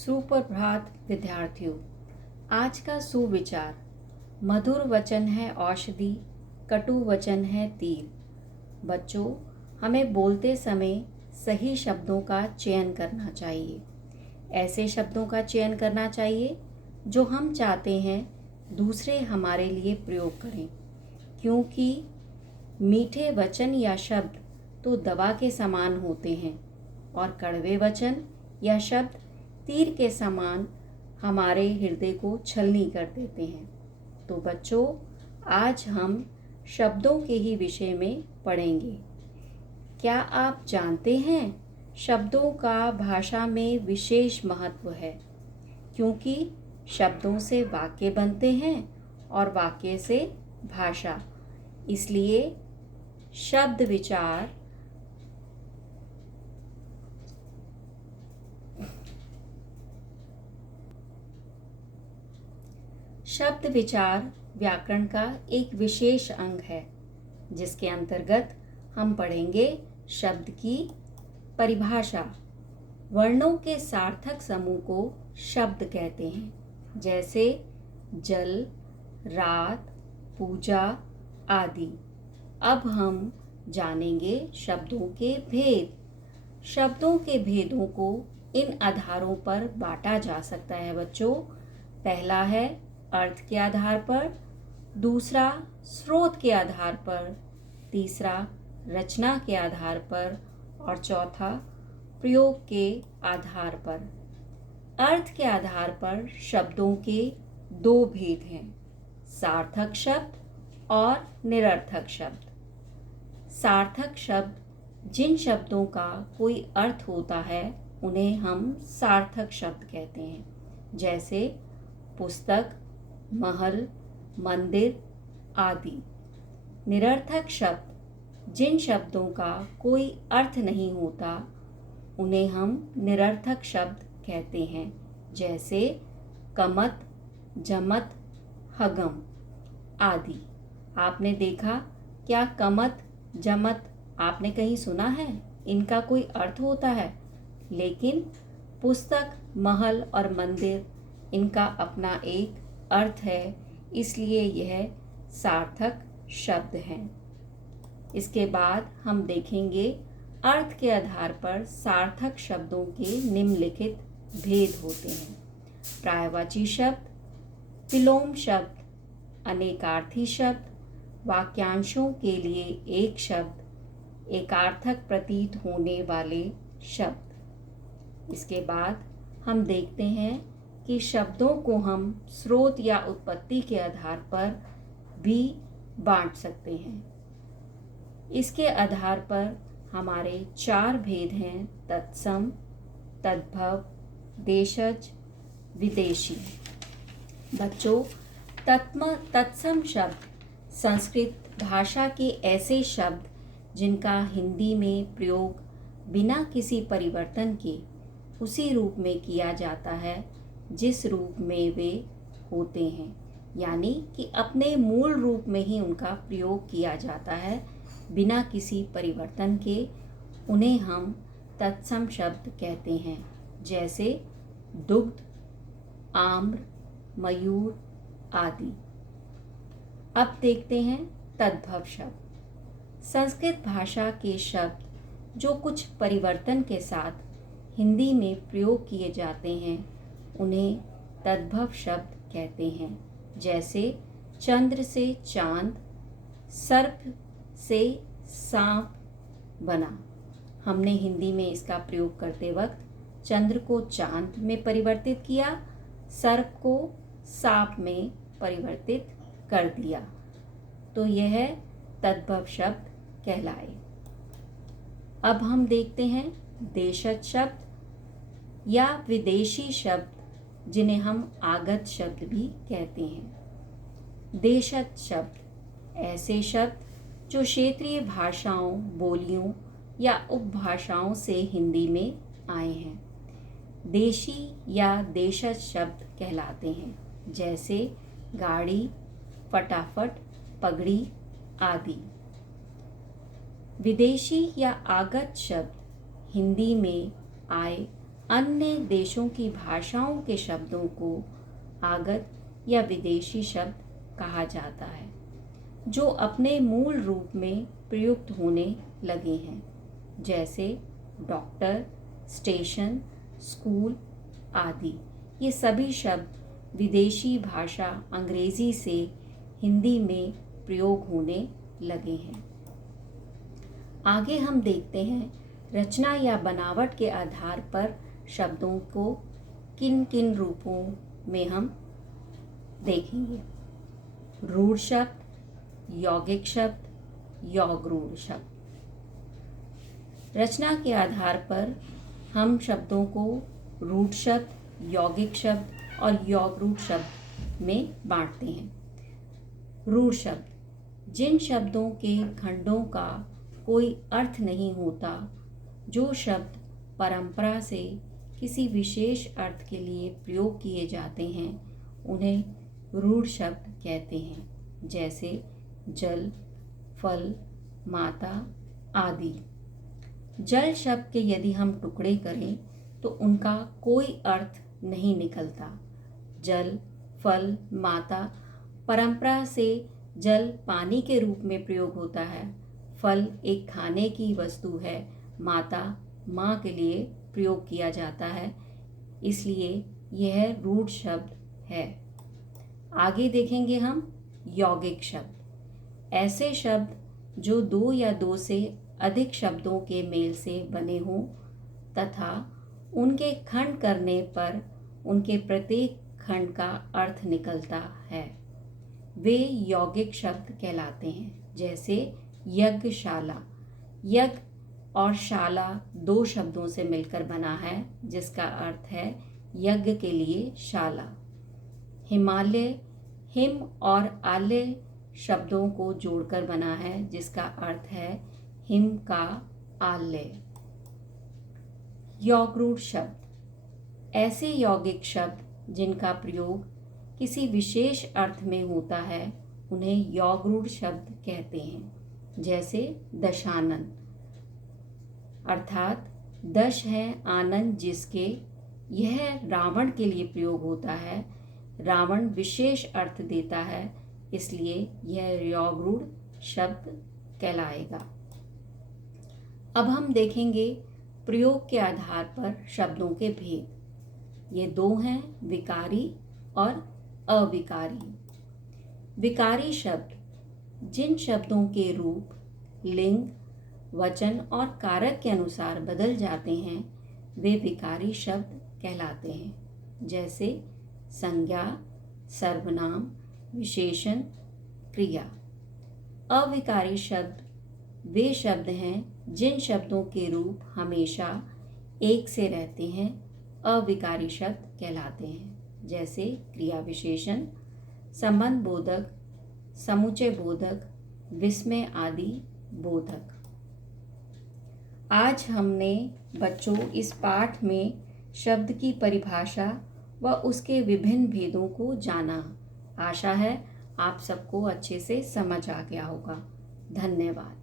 सुप्रभात विद्यार्थियों। आज का सुविचार, मधुर वचन है औषधि, कटु वचन है तीर। बच्चों, हमें बोलते समय सही शब्दों का चयन करना चाहिए। ऐसे शब्दों का चयन करना चाहिए जो हम चाहते हैं दूसरे हमारे लिए प्रयोग करें, क्योंकि मीठे वचन या शब्द तो दवा के समान होते हैं और कड़वे वचन या शब्द तीर के समान हमारे हृदय को छलनी कर देते हैं। तो बच्चों, आज हम शब्दों के ही विषय में पढ़ेंगे। क्या आप जानते हैं, शब्दों का भाषा में विशेष महत्व है, क्योंकि शब्दों से वाक्य बनते हैं और वाक्य से भाषा। इसलिए शब्द विचार व्याकरण का एक विशेष अंग है, जिसके अंतर्गत हम पढ़ेंगे शब्द की परिभाषा। वर्णों के सार्थक समूह को शब्द कहते हैं, जैसे जल, रात, पूजा आदि। अब हम जानेंगे शब्दों के भेद। शब्दों के भेदों को इन आधारों पर बांटा जा सकता है बच्चों। पहला है अर्थ के आधार पर, दूसरा स्रोत के आधार पर, तीसरा रचना के आधार पर और चौथा प्रयोग के आधार पर। अर्थ के आधार पर शब्दों के दो भेद हैं, सार्थक शब्द और निरर्थक शब्द। सार्थक शब्द जिन शब्दों का कोई अर्थ होता है, उन्हें हम सार्थक शब्द कहते हैं, जैसे पुस्तक, महल, मंदिर आदि। निरर्थक शब्द जिन शब्दों का कोई अर्थ नहीं होता, उन्हें हम निरर्थक शब्द कहते हैं, जैसे कमत, जमत, हगम आदि। आपने देखा, क्या कमत, जमत आपने कहीं सुना है? इनका कोई अर्थ होता है, लेकिन पुस्तक, महल और मंदिर, इनका अपना एक अर्थ है, इसलिए यह सार्थक शब्द हैं। इसके बाद हम देखेंगे अर्थ के आधार पर सार्थक शब्दों के निम्नलिखित भेद होते हैं। पर्यायवाची शब्द, विलोम शब्द, अनेकार्थी शब्द, वाक्यांशों के लिए एक शब्द, एकार्थक प्रतीत होने वाले शब्द। इसके बाद हम देखते हैं कि शब्दों को हम स्रोत या उत्पत्ति के आधार पर भी बांट सकते हैं। इसके आधार पर हमारे चार भेद हैं, तत्सम, तद्भव, देशज, विदेशी। बच्चों, तत्सम शब्द संस्कृत भाषा के ऐसे शब्द जिनका हिंदी में प्रयोग बिना किसी परिवर्तन के उसी रूप में किया जाता है जिस रूप में वे होते हैं, यानी कि अपने मूल रूप में ही उनका प्रयोग किया जाता है बिना किसी परिवर्तन के, उन्हें हम तत्सम शब्द कहते हैं, जैसे दुग्ध, आम्र, मयूर आदि। अब देखते हैं तद्भव शब्द। संस्कृत भाषा के शब्द जो कुछ परिवर्तन के साथ हिंदी में प्रयोग किए जाते हैं, उन्हें तद्भव शब्द कहते हैं, जैसे चंद्र से चांद, सर्प से सांप बना। हमने हिंदी में इसका प्रयोग करते वक्त चंद्र को चांद में परिवर्तित किया, सर्प को सांप में परिवर्तित कर दिया, तो यह तद्भव शब्द कहलाए। अब हम देखते हैं देशज शब्द या विदेशी शब्द, जिन्हें हम आगत शब्द भी कहते हैं। देशज शब्द ऐसे शब्द जो क्षेत्रीय भाषाओं, बोलियों या उपभाषाओं से हिंदी में आए हैं, देशी या देशज शब्द कहलाते हैं, जैसे गाड़ी, फटाफट, पगड़ी आदि। विदेशी या आगत शब्द हिंदी में आए अन्य देशों की भाषाओं के शब्दों को आगत या विदेशी शब्द कहा जाता है, जो अपने मूल रूप में प्रयुक्त होने लगे हैं, जैसे डॉक्टर, स्टेशन, स्कूल आदि। ये सभी शब्द विदेशी भाषा अंग्रेजी से हिंदी में प्रयोग होने लगे हैं। आगे हम देखते हैं रचना या बनावट के आधार पर शब्दों को किन किन रूपों में हम देखेंगे। रूढ़ शब्द, यौगिक शब्द, यौगरूढ़ शब्द। रचना के आधार पर हम शब्दों को रूढ़ शब्द, यौगिक शब्द और यौगरूढ़ शब्द में बांटते हैं। रूढ़ शब्द, जिन शब्दों के खंडों का कोई अर्थ नहीं होता, जो शब्द परंपरा से किसी विशेष अर्थ के लिए प्रयोग किए जाते हैं, उन्हें रूढ़ शब्द कहते हैं, जैसे जल, फल, माता आदि। जल शब्द के यदि हम टुकड़े करें तो उनका कोई अर्थ नहीं निकलता। जल, फल, माता, परंपरा से जल पानी के रूप में प्रयोग होता है। फल एक खाने की वस्तु है। माता माँ के लिए प्रयोग किया जाता है, इसलिए यह रूढ़ शब्द है। आगे देखेंगे हम यौगिक शब्द। ऐसे शब्द जो दो या दो से अधिक शब्दों के मेल से बने हों तथा उनके खंड करने पर उनके प्रत्येक खंड का अर्थ निकलता है, वे यौगिक शब्द कहलाते हैं। जैसे यज्ञशाला। यज्ञ और शाला दो शब्दों से मिलकर बना है, जिसका अर्थ है यज्ञ के लिए शाला। हिमालय हिम और आलय शब्दों को जोड़कर बना है, जिसका अर्थ है हिम का आलय। यौगरूढ़ शब्द। ऐसे यौगिक शब्द जिनका प्रयोग किसी विशेष अर्थ में होता है, उन्हें यौगरूढ़ शब्द कहते हैं। जैसे दशानन, अर्थात दश है आनंद जिसके, यह रावण के लिए प्रयोग होता है। रावण विशेष अर्थ देता है, इसलिए यह यौगरूढ़ शब्द कहलाएगा। अब हम देखेंगे प्रयोग के आधार पर शब्दों के भेद। ये दो हैं, विकारी और अविकारी। विकारी शब्द, जिन शब्दों के रूप, लिंग, वचन और कारक के अनुसार बदल जाते हैं, वे विकारी शब्द कहलाते हैं। जैसे संज्ञा, सर्वनाम, विशेषण, क्रिया। अविकारी शब्द वे शब्द हैं जिन शब्दों के रूप हमेशा एक से रहते हैं, अविकारी शब्द कहलाते हैं। जैसे क्रिया विशेषण, संबंध बोधक, समुच्चय बोधक, विस्मय आदि बोधक। आज हमने बच्चों इस पाठ में शब्द की परिभाषा व उसके विभिन्न भेदों को जाना। आशा है आप सबको अच्छे से समझ आ गया होगा। धन्यवाद।